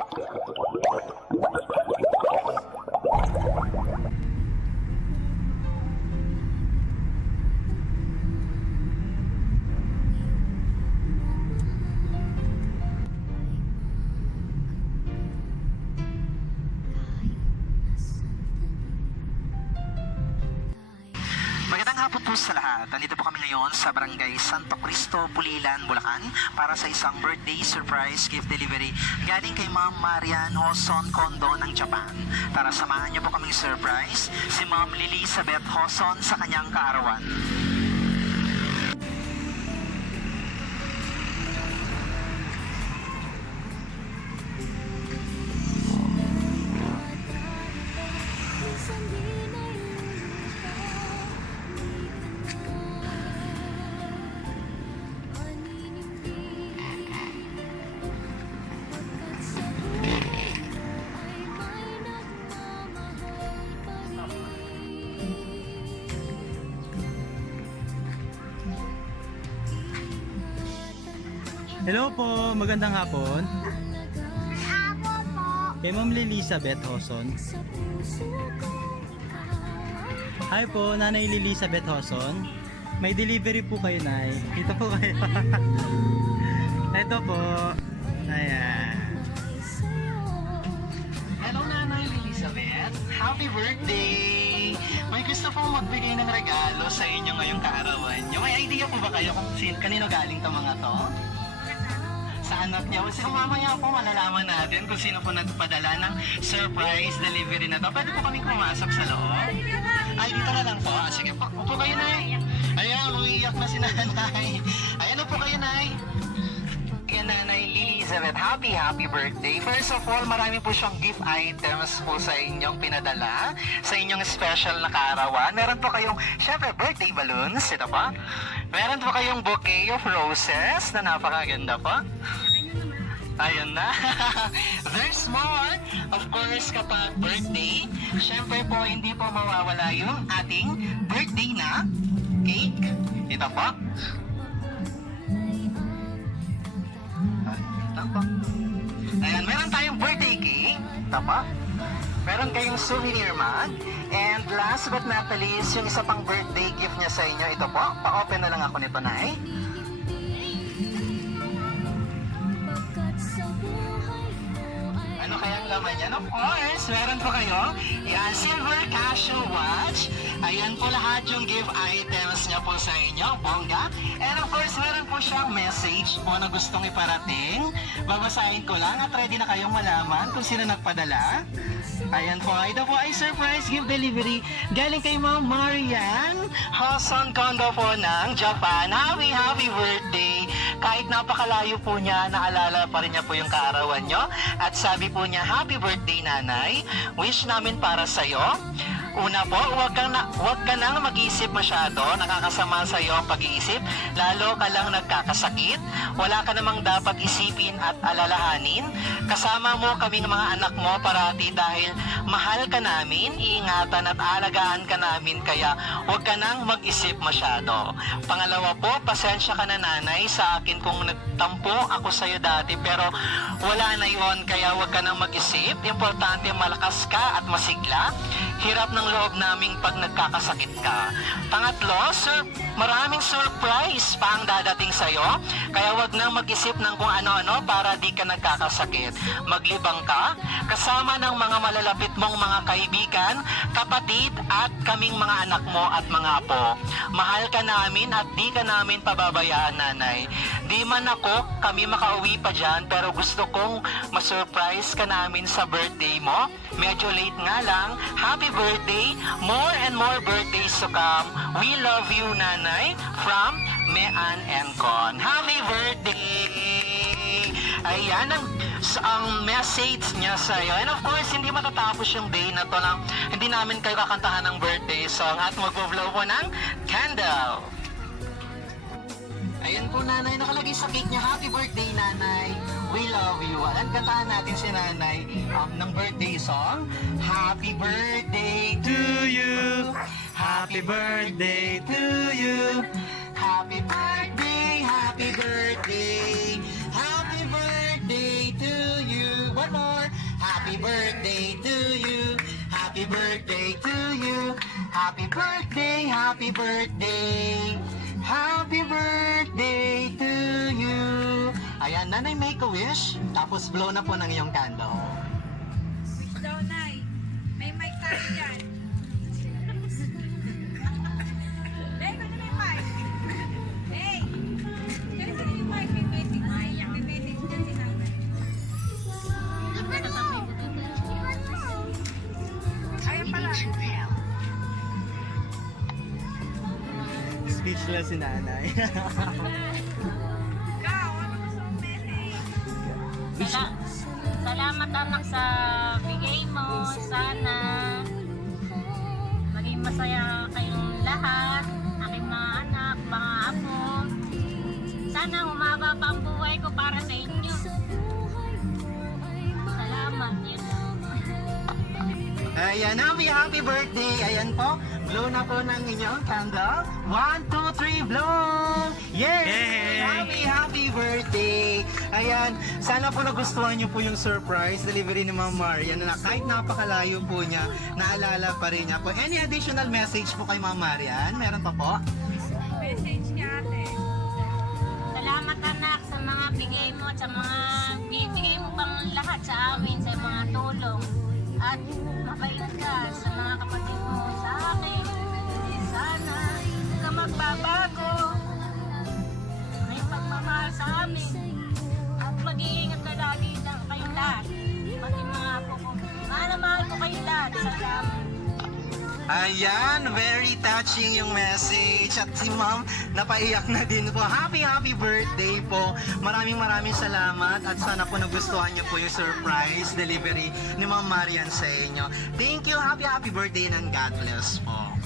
Thank you. Hapon po sa lahat. Nandito po kami ngayon sa Barangay Santo Cristo, Pulilan, Bulacan para sa isang birthday surprise gift delivery galing kay Ma'am Marian Hoson Kondo ng Japan. Tara samahan niyo po kaming surprise si Ma'am Lilizabeth Hoson sa kanyang kaarawan. Hello po, magandang hapon. Ako po Kay Ma'am Elizabeth Hoson. Hi po, Nanay Elizabeth Hoson. May delivery po kayo, Nay. Dito po kayo. Ito po. Ayan. Hello Nanay Elizabeth, happy birthday! May gusto pong magbigay ng regalo sa inyo ngayong kaarawan niyo. May idea po ba kayo kung sin kanino galing to mga to? Sa anak niya. Kasi mamaya po malalaman natin kung sino po nagpadala ng surprise delivery na to. Pwede po kami pumasok sa loob? Ay, dito na lang po. Ah, sige po. Upo kayo, Nay. Ayan, umiiyak na si Nanay. Ayan, upo kayo, Nay. Ayan, Nanay Elizabeth, happy, happy birthday. First of all, marami po siyang gift items po sa inyong pinadala, sa inyong special na kaarawan. Meron po kayong, syempre, birthday balloons, ito pa. Meron po kayong bouquet of roses na napakaganda po. Ayun na. There's more. Of course, kapag birthday, syempre po, hindi po mawawala yung ating birthday na cake. Ito po. Ito po. Ayan, meron tayong birthday cake. Ito po. Meron kayong souvenir mug. And last but not least, yung isa pang birthday gift niya sa inyo. Ito po. Pa-open na lang ako nito, Nay. Pagkat Laman yan? Of course, meron po kayo. Yan, silver cashew watch. Ayan po lahat yung gift items niya po sa inyo, bongga. And of course, meron po siyang message po na gustong iparating. Babasahin ko lang at ready na kayong malaman kung sino nagpadala. Ayan po, ito po ay surprise gift delivery galing kay Ma'am Marian Hasan Kondo po ng Japan. Happy, happy birthday! Kahit napakalayo po niya, naalala pa rin niya po yung kaarawan niyo. At sabi po niya, happy birthday nanay. Wish namin para sa'yo. Una po, huwag kang na, huwag ka nang mag-iisip masyado, nakakasama sa iyo ang pag-iisip, lalo ka lang nagkakasakit, wala ka namang dapat isipin at alalahanin. Kasama mo kaming mga anak mo parati dahil mahal ka namin, iingatan at alagaan ka namin kaya huwag ka nang mag-isip masyado. Pangalawa po, pasensya ka na nanay sa akin kung nagtampo ako sa iyo dati pero wala na yon kaya huwag ka nang mag-isip. Importante malakas ka at masigla. Hirap ng loob naming pag nagkakasakit ka. Pangatlo, sir, maraming surprise pa ang dadating sa'yo. Kaya wag nang mag-isip ng kung ano-ano para di ka nagkakasakit. Maglibang ka, kasama ng mga malalapit mong mga kaibigan, kapatid at kaming mga anak mo at mga apo. Mahal ka namin at di ka namin pababayaan, nanay. Di man ako, kami makauwi pa dyan, pero gusto kong masurprise ka namin sa birthday mo. Medyo late nga lang. Happy birthday! More and more birthdays to come. We love you, nanay. From Mean and Con. Happy birthday! Ayan ang, ang message niya sa iyo. And of course, hindi matatapos yung day na to lang. Hindi namin kayo kakantahan ng birthday song at mag-blow po ng candle. Ayan po nanay, nakalagay sa cake niya, Happy birthday nanay, we love you. Ayan, kantahan natin si nanay um, ng birthday song. Happy birthday to you, Happy birthday to you. Happy birthday, happy birthday. Happy birthday to you. One more. Happy birthday to you. Happy birthday to you. Happy birthday, happy birthday. Happy birthday to you. Ayan, Nanay, make a wish. Tapos blow na po ng iyong candle. Wish daw, Nay. May mic tayo dyan. Speechless si nanay. Ikaw, ano gusto mong message? Sala- salamat anak sa bigay mo. Sana maging masaya kayong lahat. Aking mga anak, mga apo. Sana humaba pa ang Ayan, happy, happy birthday. Ayan po, blow na po ng inyong candle. One, two, three, blow! Yay! Yay! Happy, happy birthday! Ayan, sana po nagustuhan niyo po yung surprise delivery ni Ma'am Marian na kahit napakalayo po niya, naalala pa rin niya po. Any additional message po kay Ma'am Marian? Meron pa po? Message niya ate. Salamat anak sa mga bigay mo at sa mga bibigay mo pang lahat sa amin sa mga tulong. At mabait ka sa mga kapatid mo sa akin. Sana ka magbabago. May pagmamahal sa amin. At mag-iingat ka lagi lang kayong lahat. Pati mga apo ko. Mahal mahal ko kayong lahat. Salamat. Ayan, very touching yung message. At si ma'am, napaiyak na din po. Happy, happy birthday po. Maraming maraming salamat at sana po nagustuhan niyo po yung surprise delivery ni Ma'am Marian sa inyo. Thank you, happy, happy birthday and God bless po.